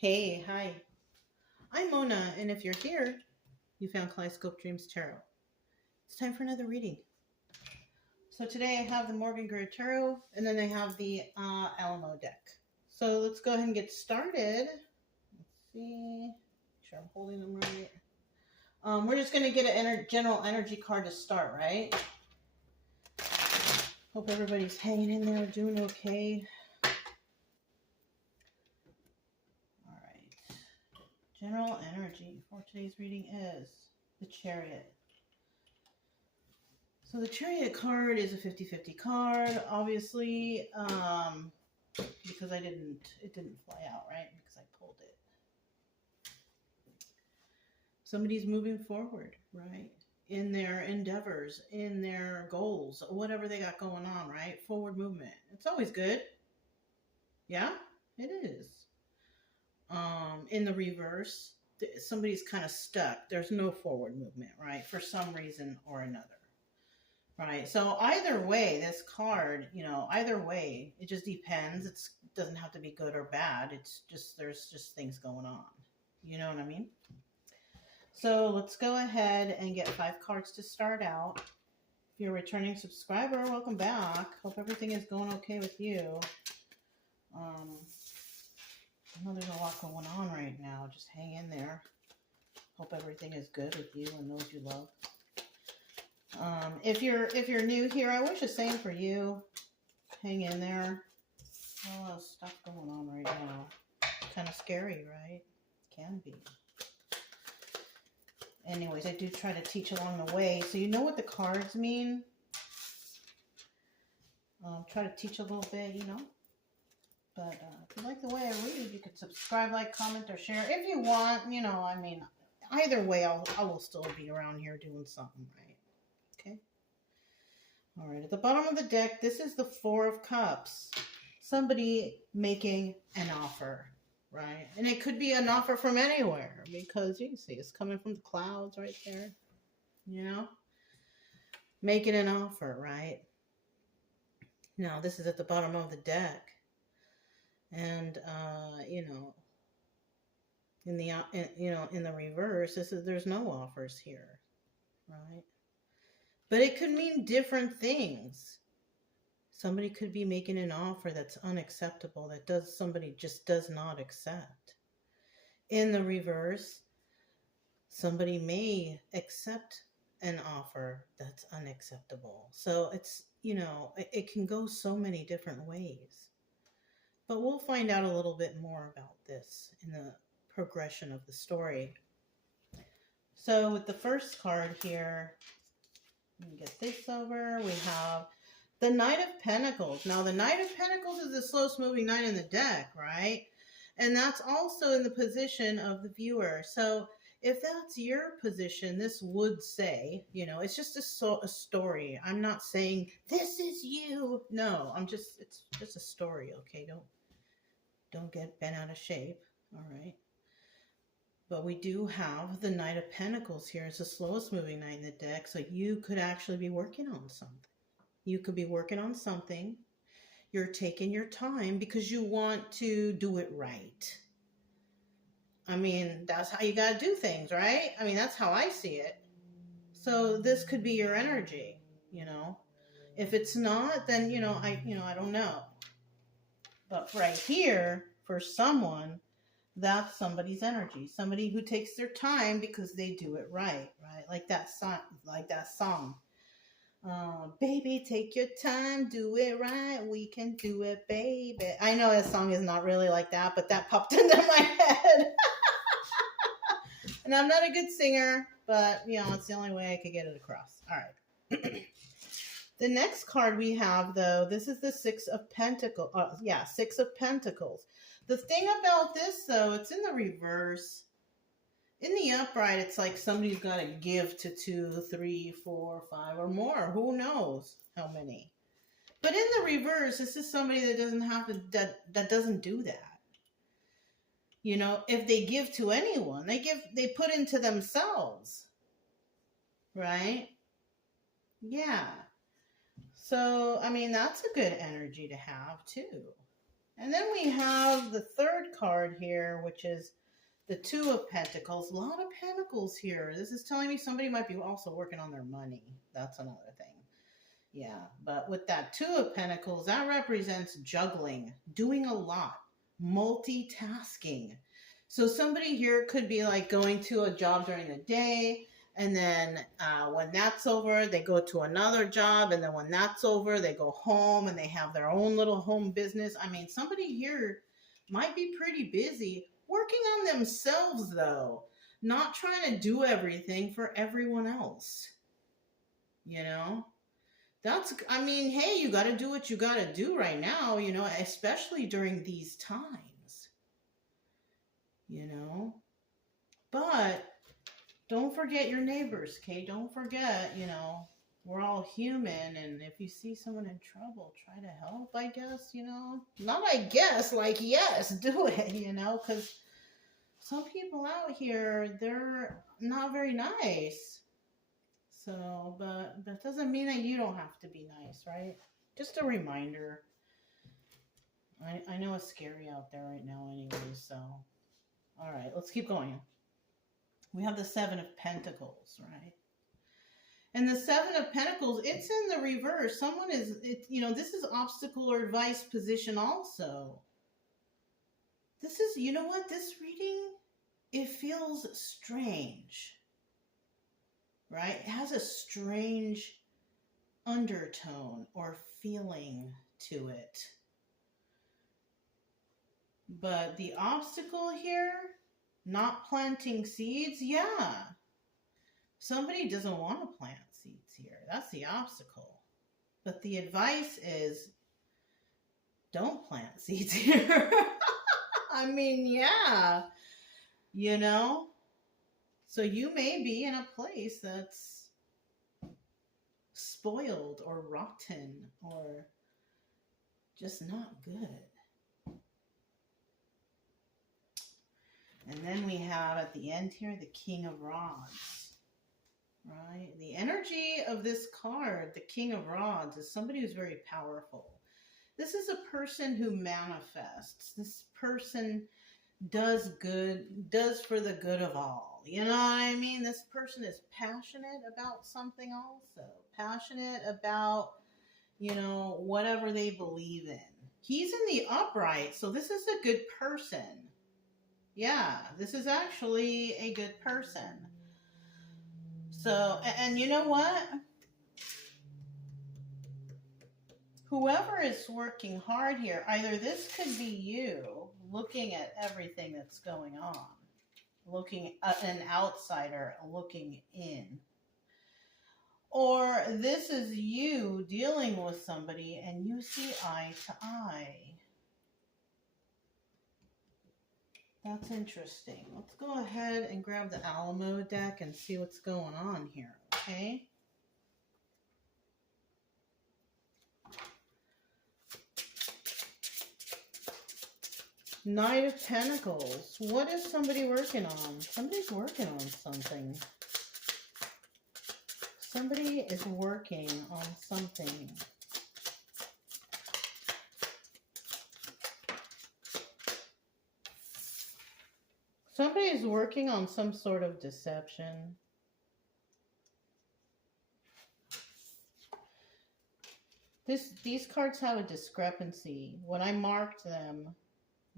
Hey, hi. I'm Mona, and if you're here, you found Kaleidoscope Dreams Tarot. It's time for another reading. So today I have the Morgan Grid Tarot, and then I have the Alamo deck. So let's go ahead and get started. Let's see. Make sure I'm holding them right. We're just going to get a general energy card to start, right? Hope everybody's hanging in there, doing okay. All right. General energy for today's reading is the Chariot. So the Chariot card is a 50-50 card, obviously, because it didn't fly out, right? Because I pulled it. Somebody's moving forward, right? In their endeavors, in their goals, whatever they got going on, right? Forward movement. It's always good. Yeah, it is. In the reverse, somebody's kind of stuck. There's no forward movement, right? For some reason or another. Right. So either way, this card, either way, it just depends. It doesn't have to be good or bad. It's just, there's just things going on. You know what I mean? So let's go ahead and get 5 cards to start out. If you're a returning subscriber, welcome back. Hope everything is going okay with you. I know there's a lot going on right now. Just hang in there. Hope everything is good with you and those you love. If you're new here, I wish the same for you. Hang in there. A lot of stuff going on right now. Kind of scary, right? Can be. Anyways, I do try to teach along the way, so you know what the cards mean. Try to teach a little bit, But if you like the way I read, you could subscribe, like, comment, or share if you want. Either way, I will still be around here doing something, right? Okay. All right. At the bottom of the deck, this is the 4 of Cups. Somebody making an offer, right? And it could be an offer from anywhere because you can see it's coming from the clouds right there, Making an offer, right? Now, this is at the bottom of the deck. And, in the reverse, there's no offers here, right? But it could mean different things. Somebody could be making an offer that's unacceptable, somebody just does not accept. In the reverse, somebody may accept an offer that's unacceptable. So it's, it can go so many different ways. But we'll find out a little bit more about this in the progression of the story. So with the first card here, let me get this over. We have the Knight of Pentacles. Now, the Knight of Pentacles is the slowest moving knight in the deck, right? And that's also in the position of the viewer. So if that's your position, this would say, it's just a story. I'm not saying, this is you. No, it's just a story, okay? Don't get bent out of shape, all right? But we do have the Knight of Pentacles here as the slowest moving knight in the deck, so you could actually be working on something. You could be working on something. You're taking your time because you want to do it right. That's how you got to do things, right? That's how I see it. So this could be your energy, If it's not, then, I don't know. But right here, for someone, that's somebody's energy. Somebody who takes their time because they do it right? Like that song. Baby, take your time, do it right. We can do it, baby. I know that song is not really like that, but that popped into my head. And I'm not a good singer, but, it's the only way I could get it across. All right. The next card we have, though, this is the 6 of Pentacles. 6 of Pentacles. The thing about this, though, it's in the reverse. In the upright, it's like somebody's got to give to 2, 3, 4, 5, or more. Who knows how many? But in the reverse, this is somebody that doesn't have to, that doesn't do that. If they give to anyone, they put into themselves, right? Yeah. So, that's a good energy to have too. And then we have the third card here, which is the Two of Pentacles. A lot of pentacles here. This is telling me somebody might be also working on their money. That's another thing. Yeah, but with that Two of Pentacles, that represents juggling, doing a lot, multitasking. So somebody here could be like going to a job during the day, and then when that's over, they go to another job, and then when that's over, they go home and they have their own little home business. I mean, somebody here might be pretty busy working on themselves, though, not trying to do everything for everyone else. You know? That's, I mean, hey, you got to do what you got to do right now, you know, especially during these times, you know. But don't forget your neighbors, okay? Don't forget, you know, we're all human, and if you see someone in trouble, try to help, I guess, you know. Not I guess, like, yes, do it, you know, because some people out here, they're not very nice. So, but that doesn't mean that you don't have to be nice, right? Just a reminder. I know it's scary out there right now anyway, so. All right, let's keep going. We have the Seven of Pentacles, right? And the Seven of Pentacles, it's in the reverse. Someone is, you know, this is obstacle or advice position also. This is, you know what, this reading, it feels strange. Right? It has a strange undertone or feeling to it. But the obstacle here, not planting seeds, yeah. Somebody doesn't want to plant seeds here. That's the obstacle. But the advice is, don't plant seeds here. I mean, yeah. You know? So you may be in a place that's spoiled or rotten or just not good. And then we have at the end here the King of Rods, right? The energy of this card, the King of Rods, is somebody who's very powerful. This is a person who manifests. This person does good, does for the good of all. You know what I mean? This person is passionate about something also. Passionate about, you know, whatever they believe in. He's in the upright, so this is a good person. Yeah, this is actually a good person. So, and you know what? Whoever is working hard here, either this could be you looking at everything that's going on, looking at an outsider looking in, or this is you dealing with somebody and you see eye to eye. That's interesting. Let's go ahead and grab the Alamo deck and see what's going on here, okay? Knight of Pentacles. What is somebody working on? Somebody's working on something. Somebody is working on something. Somebody is working on some sort of deception. These cards have a discrepancy. When I marked them,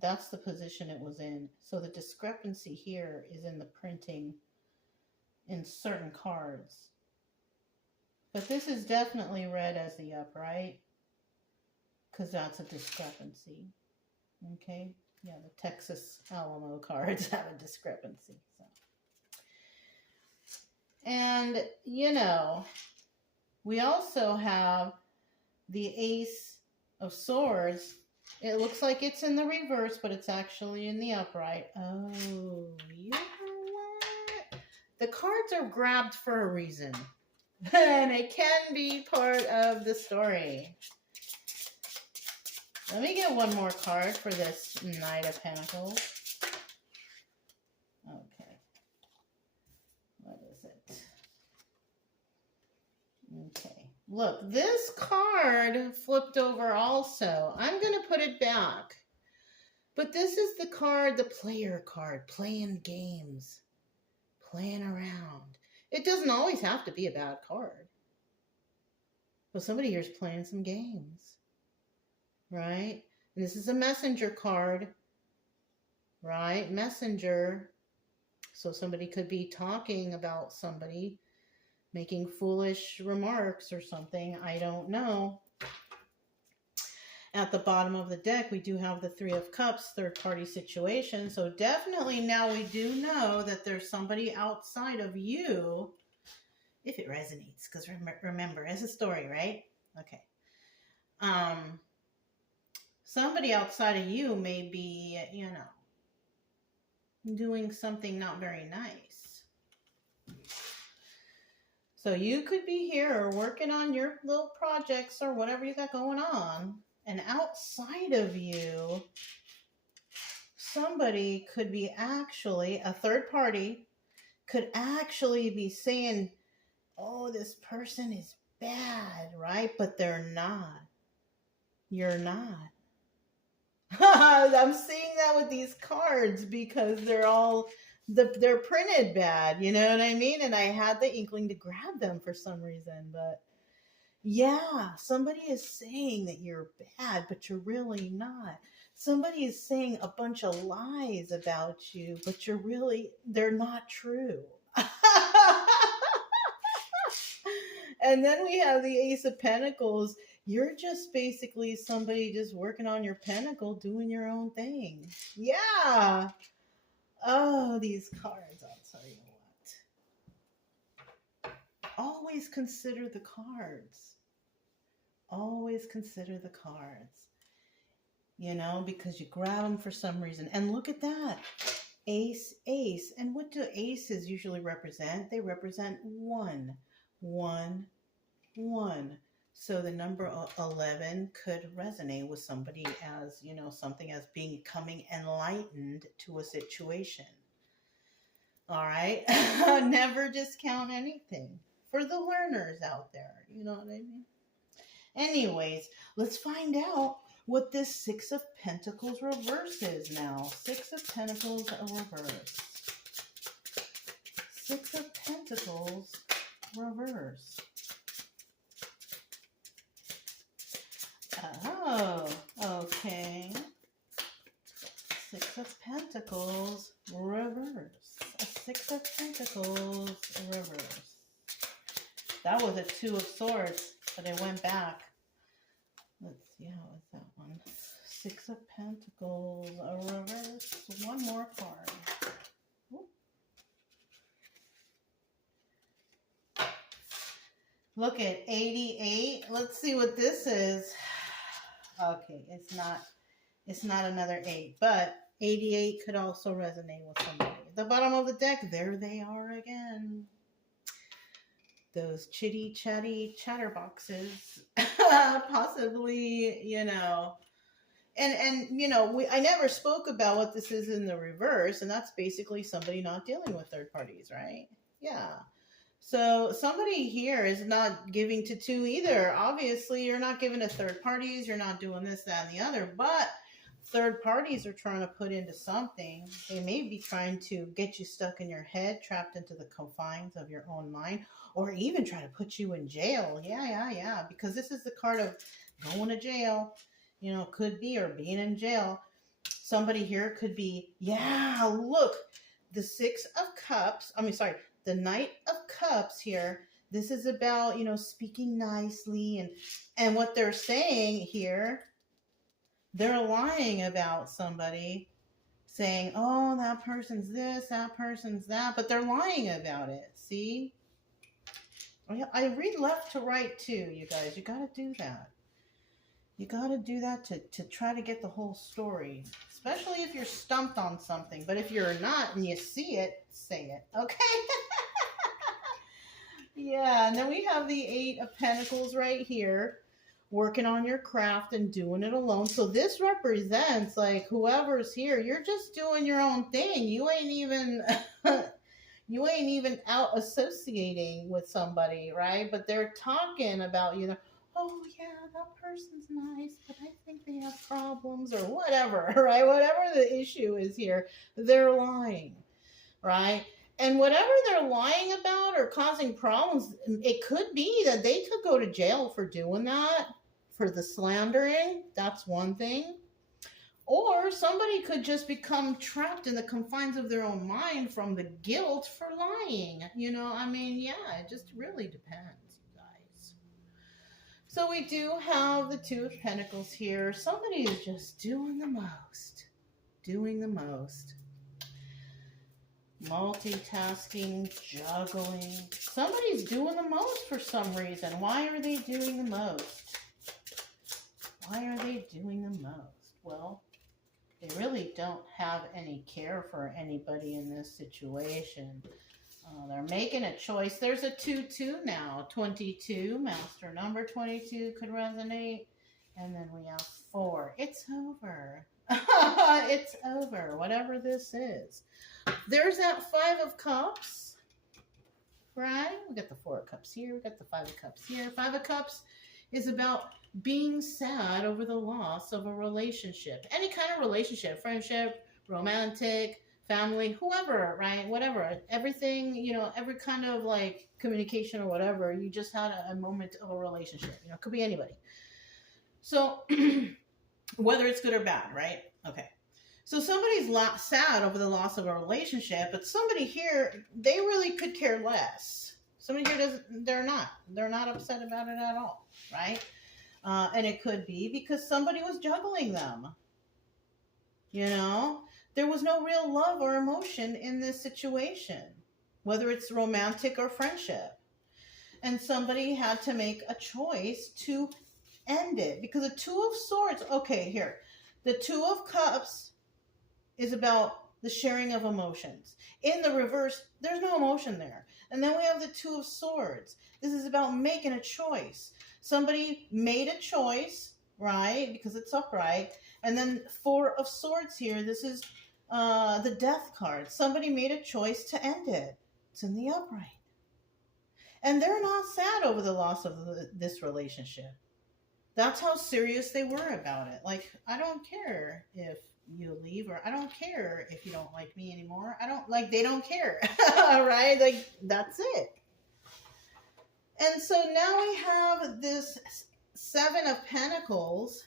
that's the position it was in. So the discrepancy here is in the printing in certain cards. But this is definitely read as the upright, because that's a discrepancy. Okay? Yeah, the Texas Alamo cards have a discrepancy. So. And, you know, we also have the Ace of Swords. It looks like it's in the reverse, but it's actually in the upright. Oh, you know what? The cards are grabbed for a reason. And it can be part of the story. Let me get one more card for this Knight of Pentacles. Okay. What is it? Okay. Look, this card flipped over also. I'm going to put it back. But this is the card, the player card, playing games, playing around. It doesn't always have to be a bad card. But somebody here is playing some games, right? And this is a messenger card, right? Messenger. So somebody could be talking about somebody, making foolish remarks or something. I don't know. At the bottom of the deck, we do have the Three of Cups, third-party situation. So definitely now we do know that there's somebody outside of you, if it resonates. Because remember, it's a story, right? Okay. Somebody outside of you may be, doing something not very nice. So you could be here working on your little projects or whatever you got going on. And outside of you, somebody could be actually, a third party, could actually be saying, oh, this person is bad, right? But they're not. You're not. I'm seeing that with these cards because they're printed bad, you know what I mean? And I had the inkling to grab them for some reason, but yeah, somebody is saying that you're bad, but you're really not. Somebody is saying a bunch of lies about you, but they're not true. And then we have the Ace of Pentacles. You're just basically somebody just working on your pentacle, doing your own thing. Yeah. Oh, these cards, I'll tell you what. Always consider the cards. Always consider the cards. Because you grab them for some reason. And look at that. Ace, ace. And what do aces usually represent? They represent 1. 1, 1. So the number 11 could resonate with somebody as, something as becoming enlightened to a situation. All right? Never discount anything for the learners out there. You know what I mean? Anyways, let's find out what this Six of Pentacles reverse is now. Six of Pentacles reverse. Six of Pentacles reverse. Oh, okay. Six of Pentacles reverse. A Six of Pentacles reverse. That was a Two of Swords, but it went back. Let's see, how is that one? Six of Pentacles reverse. One more card. Ooh. Look at 88. Let's see what this is. Okay, it's not another 8, but 88 could also resonate with somebody. At the bottom of the deck, there they are again. Those chitty chatty chatterboxes, possibly, and I never spoke about what this is in the reverse, and that's basically somebody not dealing with third parties, right? Yeah. So somebody here is not giving to two either. Obviously, you're not giving to third parties. You're not doing this, that, and the other. But third parties are trying to put into something. They may be trying to get you stuck in your head, trapped into the confines of your own mind, or even try to put you in jail. Yeah. Because this is the card of going to jail. Could be, or being in jail. Somebody here could be, look, the Six of Cups. The Knight of Cups here. This is about, speaking nicely, and what they're saying here, they're lying about somebody, saying, oh, that person's this, that person's that, but they're lying about it. See? I read left to right too, you guys. You got to do that. You got to do that to try to get the whole story, especially if you're stumped on something. But if you're not and you see it, say it, okay? Yeah, and then we have the Eight of Pentacles right here, working on your craft and doing it alone. So this represents, like, whoever's here, you're just doing your own thing. You ain't even out associating with somebody, right? But they're talking about, oh yeah, that person's nice, but I think they have problems or whatever, right? Whatever the issue is here, they're lying, right? And whatever they're lying about or causing problems, it could be that they could go to jail for doing that, for the slandering. That's one thing. Or somebody could just become trapped in the confines of their own mind from the guilt for lying. I mean, yeah, it just really depends, you guys. So we do have the Two of Pentacles here. Somebody is just doing the most. Doing the most. Multitasking, juggling. Somebody's doing the most for some reason. Why are they doing the most? Why are they doing the most? Well, they really don't have any care for anybody in this situation. They're making a choice. There's a 2-2 now. 22, master number 22 could resonate. And then we have 4. It's over. It's over, whatever this is. There's that 5 of Cups, right? We got the 4 of Cups here. We got the 5 of Cups here. 5 of Cups is about being sad over the loss of a relationship. Any kind of relationship, friendship, romantic, family, whoever, right? Whatever. Everything, every kind of like communication or whatever. You just had a moment of a relationship. It could be anybody. So whether it's good or bad, right? Okay. So somebody's sad over the loss of a relationship, but somebody here, they really could care less. Somebody here they're not upset about it at all, right? And it could be because somebody was juggling them. There was no real love or emotion in this situation, whether it's romantic or friendship. And somebody had to make a choice to end it because the 2 of Swords, okay, here, the 2 of Cups is about the sharing of emotions. In the reverse, there's no emotion there. And then we have the 2 of Swords. This is about making a choice. Somebody made a choice, right? Because it's upright. And then 4 of Swords here. This is the Death card. Somebody made a choice to end it. It's in the upright. And they're not sad over the loss of this relationship. That's how serious they were about it. Like, I don't care if you leave, or I don't care if you don't like me anymore. They don't care, right? Like, that's it. And so now we have this 7 of Pentacles.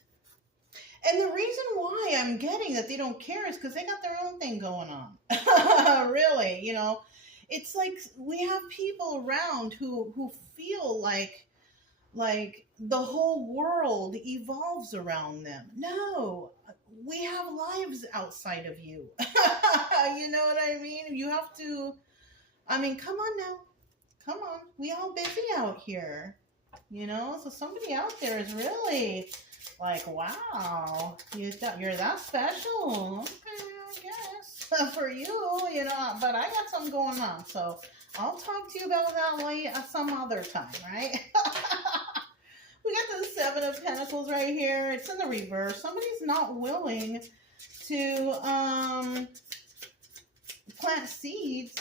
And the reason why I'm getting that they don't care is because they got their own thing going on. Really, it's like we have people around who feel like the whole world evolves around them. No, we have lives outside of you. You know what I mean? You have to, come on now. Come on. We all busy out here. So somebody out there is really like, wow, you're that special. Okay, I guess. For you, but I got something going on. So I'll talk to you about that later some other time, right? We got the 7 of Pentacles right here. It's in the reverse. Somebody's not willing to plant seeds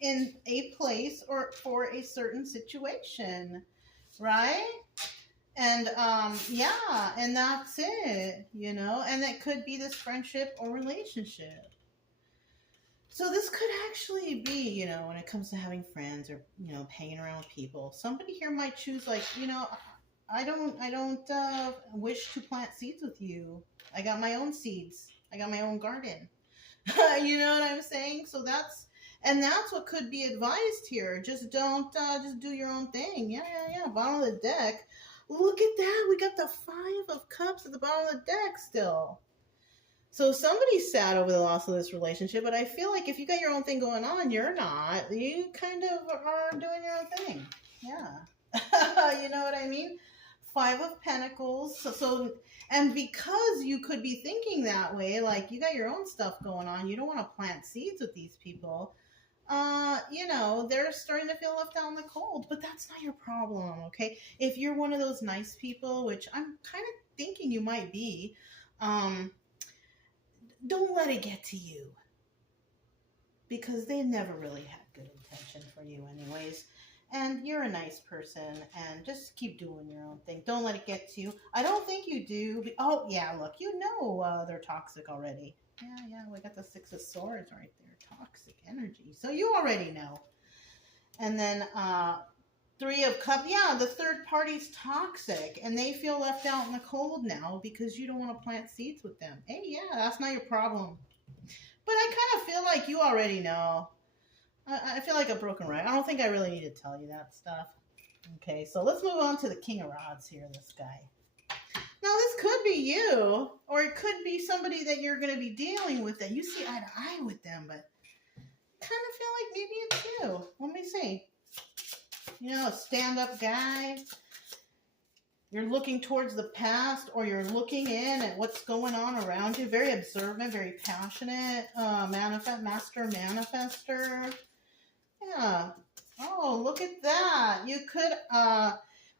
in a place or for a certain situation, right? And yeah, and that's it, and it could be this friendship or relationship. So this could actually be, when it comes to having friends or, hanging around with people, somebody here might choose like, I don't wish to plant seeds with you. I got my own seeds. I got my own garden. You know what I'm saying? So that's what could be advised here. Just don't, just do your own thing. Yeah. Bottom of the deck. Look at that. We got the 5 of Cups at the bottom of the deck still. So somebody's sad over the loss of this relationship, but I feel like if you got your own thing going on, you're not. You kind of are doing your own thing. Yeah. You know what I mean? 5 of Pentacles. So, and because you could be thinking that way, like you got your own stuff going on, you don't want to plant seeds with these people. They're starting to feel left out in the cold, but that's not your problem, okay? If you're one of those nice people, which I'm kind of thinking you might be, don't let it get to you, because they never really had good intention for you anyways. And you're a nice person, and just keep doing your own thing. Don't let it get to you. I don't think you do. Oh, yeah, look, you know they're toxic already. Yeah, we got the Six of Swords right there. Toxic energy. So you already know. And then Three of Cups. Yeah, the third party's toxic, and they feel left out in the cold now because you don't want to plant seeds with them. Hey, yeah, that's not your problem. But I kind of feel like you already know. I feel like a broken record. I don't think I really need to tell you that stuff. Okay, so let's move on to the King of Rods here, this guy. Now, this could be you, or it could be somebody that you're going to be dealing with that you see eye to eye with them, but I kind of feel like maybe it's you. Let me see. You know, a stand-up guy. You're looking towards the past, or you're looking in at what's going on around you. Very observant, very passionate, master manifester. Yeah. Oh, look at that. You could,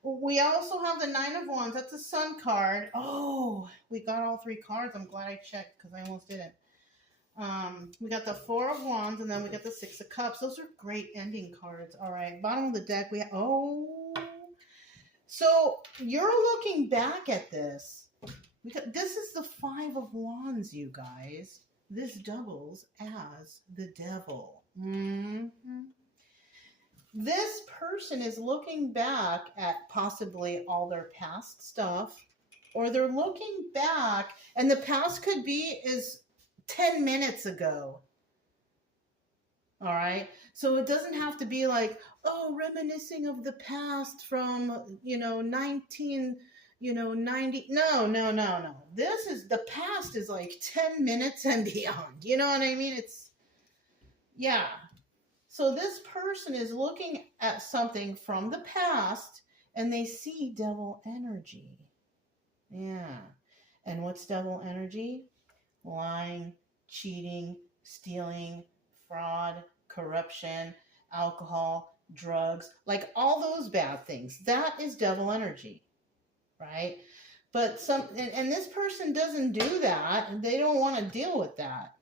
we also have the Nine of Wands. That's a Sun card. Oh, we got all three cards. I'm glad I checked because I almost didn't. We got the Four of Wands, and then we got the Six of Cups. Those are great ending cards. All right, bottom of the deck, we have, so you're looking back at this. This is the Five of Wands, you guys. This doubles as the devil. This person is looking back at possibly all their past stuff, or they're looking back, and the past could be is 10 minutes ago. All right. So it doesn't have to be like, oh, reminiscing of the past from, 90. No. This is, the past is like 10 minutes and beyond. You know what I mean? Yeah. So this person is looking at something from the past and they see devil energy. Yeah. And what's devil energy? Lying, cheating, stealing, fraud, corruption, alcohol, drugs, like all those bad things. That is devil energy, right? But and this person doesn't do that, and they don't want to deal with that.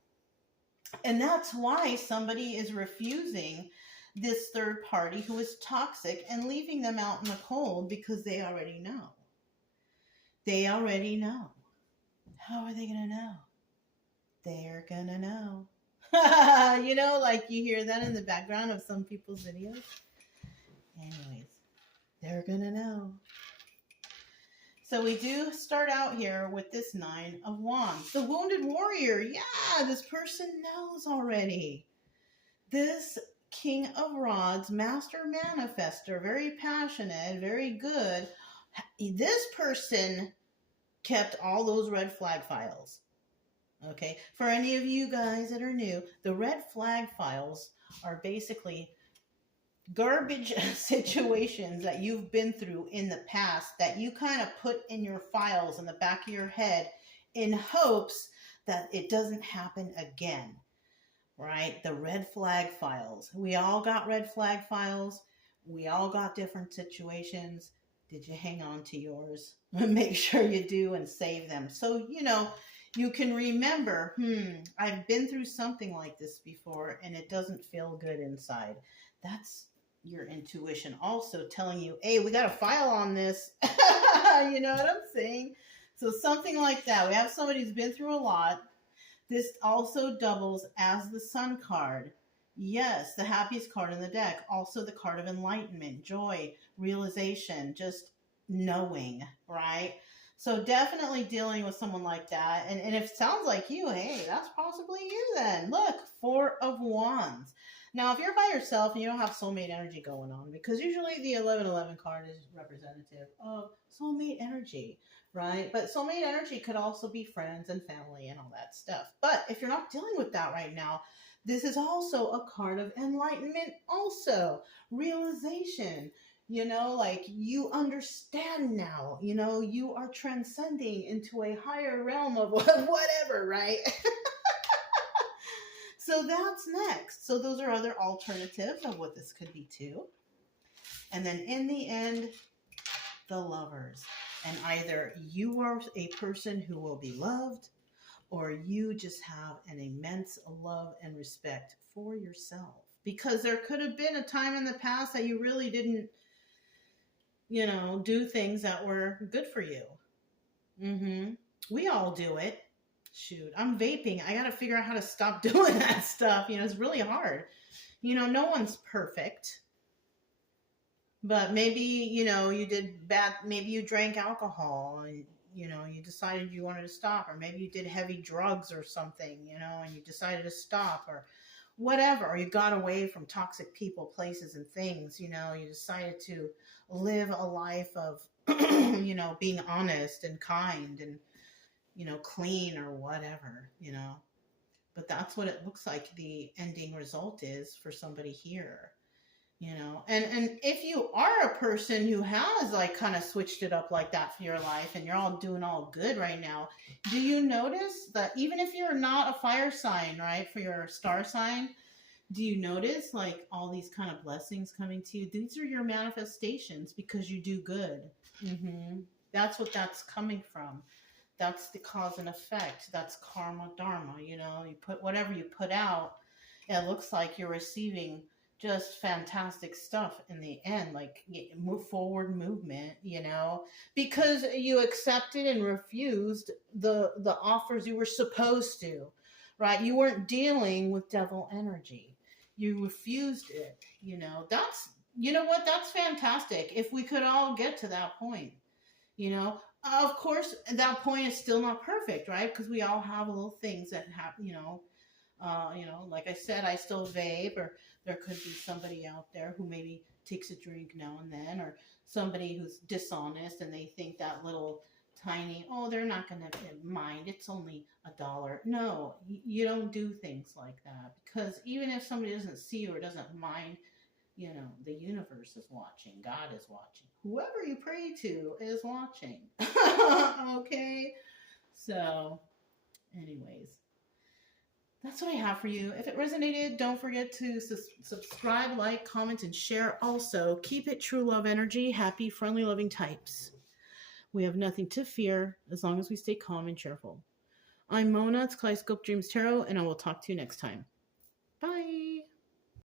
And that's why somebody is refusing this third party who is toxic and leaving them out in the cold because they already know. They already know. How are they going to know? They're going to know. Like you hear that in the background of some people's videos. Anyways, they're going to know. So we do start out here with this Nine of Wands. The Wounded Warrior. Yeah, this person knows already. This King of Rods, Master Manifester, very passionate, very good. This person kept all those red flag files. Okay, for any of you guys that are new, the red flag files are basically garbage situations that you've been through in the past that you kind of put in your files in the back of your head in hopes that it doesn't happen again, right? The red flag files. We all got red flag files. We all got different situations. Did you hang on to yours? Make sure you do and save them. So, you can remember, I've been through something like this before and it doesn't feel good inside. That's your intuition also telling you, hey, we got a file on this. You know what I'm saying? So something like that. We have somebody who's been through a lot. This also doubles as the Sun card. Yes, the happiest card in the deck. Also the card of enlightenment, joy, realization, just knowing, right? So definitely dealing with someone like that. And if it sounds like you, hey, that's possibly you then. Look, Four of Wands. Now, if you're by yourself and you don't have soulmate energy going on, because usually the 1111 card is representative of soulmate energy, right? But soulmate energy could also be friends and family and all that stuff. But if you're not dealing with that right now, this is also a card of enlightenment also. Realization. Like you understand now, you are transcending into a higher realm of whatever, right? So that's next. So those are other alternatives of what this could be too. And then in the end, the Lovers. And either you are a person who will be loved, or you just have an immense love and respect for yourself. because there could have been a time in the past that you really didn't, do things that were good for you. Mm-hmm. We all do it. Shoot, I'm vaping. I got to figure out how to stop doing that stuff. It's really hard. No one's perfect. But maybe, you did bad. Maybe you drank alcohol and, you decided you wanted to stop. Or maybe you did heavy drugs or something, and you decided to stop or whatever. Or you got away from toxic people, places, and things. You decided to live a life of, being honest and kind and, clean or whatever, But that's what it looks like the ending result is for somebody here. And if you are a person who has like kind of switched it up like that for your life and you're all doing all good right now, do you notice that even if you're not a fire sign, right, for your star sign, do you notice like all these kind of blessings coming to you? These are your manifestations because you do good. That's what that's coming from. That's the cause and effect. That's karma dharma. You put whatever you put out, it looks like you're receiving just fantastic stuff in the end, like move forward movement, because you accepted and refused the offers you were supposed to, right? You weren't dealing with devil energy. You refused it, that's, that's fantastic. If we could all get to that point, of course, that point is still not perfect, right? Because we all have little things that happen, like I said, I still vape, or there could be somebody out there who maybe takes a drink now and then, or somebody who's dishonest and they think that little tiny, they're not going to mind. It's only $1. No, you don't do things like that, because even if somebody doesn't see you or doesn't mind, the universe is watching. God is watching. Whoever you pray to is watching. Okay? So, anyways, that's what I have for you. If it resonated, don't forget to subscribe, like, comment, and share. Also, keep it true love energy. Happy, friendly, loving types. We have nothing to fear as long as we stay calm and cheerful. I'm Mona. It's Kaleidoscope Dreams Tarot, and I will talk to you next time.